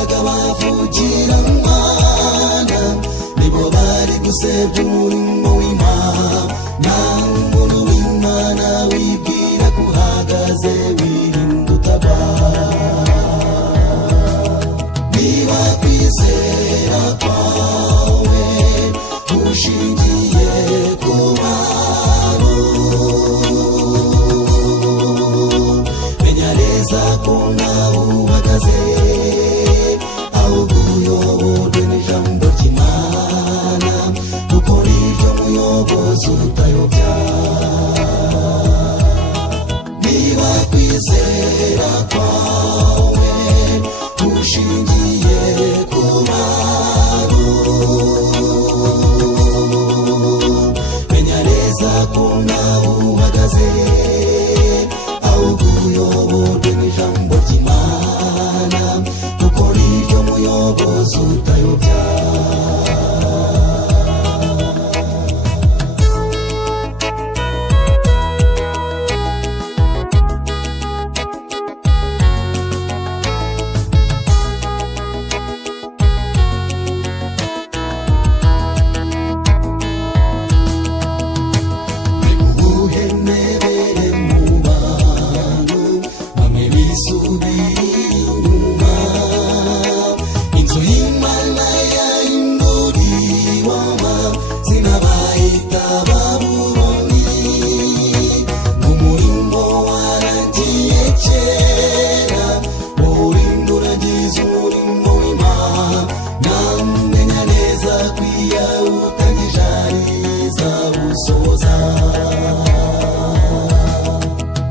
bazaga bavugira Imana nibo bari gusebya umurimo w'Imana. Nta muntu w'Imana wibwira ko uhagaze wirinda utagwa. Niba kwizera kwawe ushingiye ku bantu, menya neza ko nawe uhagaze ahubwo uyoborwe n'ijambo ry'Imana, kuko niryo muyobozi utayobya. Niba kwizera kwawe ushingiye ku bantu, menya neza ko nawe uhagaze ahubwo uyoborwe n'ijambo ry'Imana, kuko niryo muyobozi utayobya.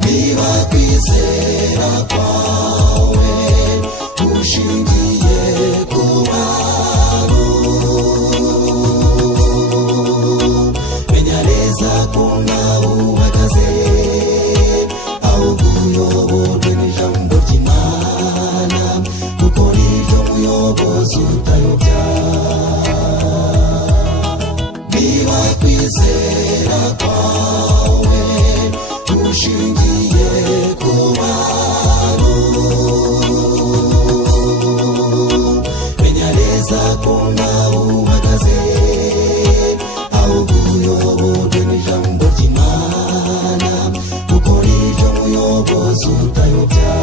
Niba kwizera kwawe ushingiye ku bantu, menya neza ko nawe uhagaze ahubwo uyoborwe n'ijambo ry'Imana, kuko niryo muyobozi utayobya. Niba kwizera kwawe ushingiye ku bantu, menya neza ko nawe uhagaze ahubwo uyoborwe n'ijambo ry'Imana, kuko niryo muyobozi utayobya.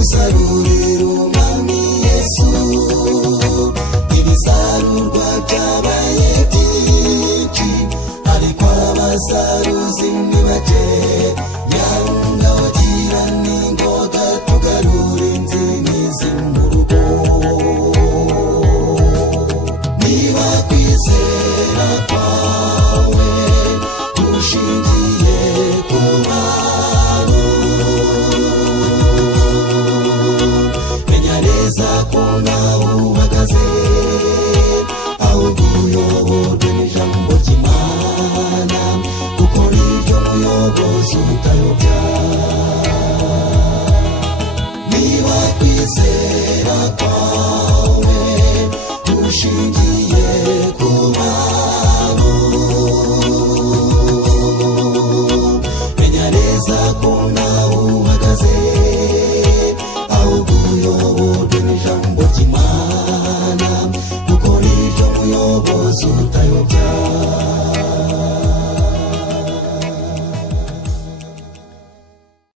Usarurira umwami Yesu, ibisarurwa byabaye byinshi, ariko abasarura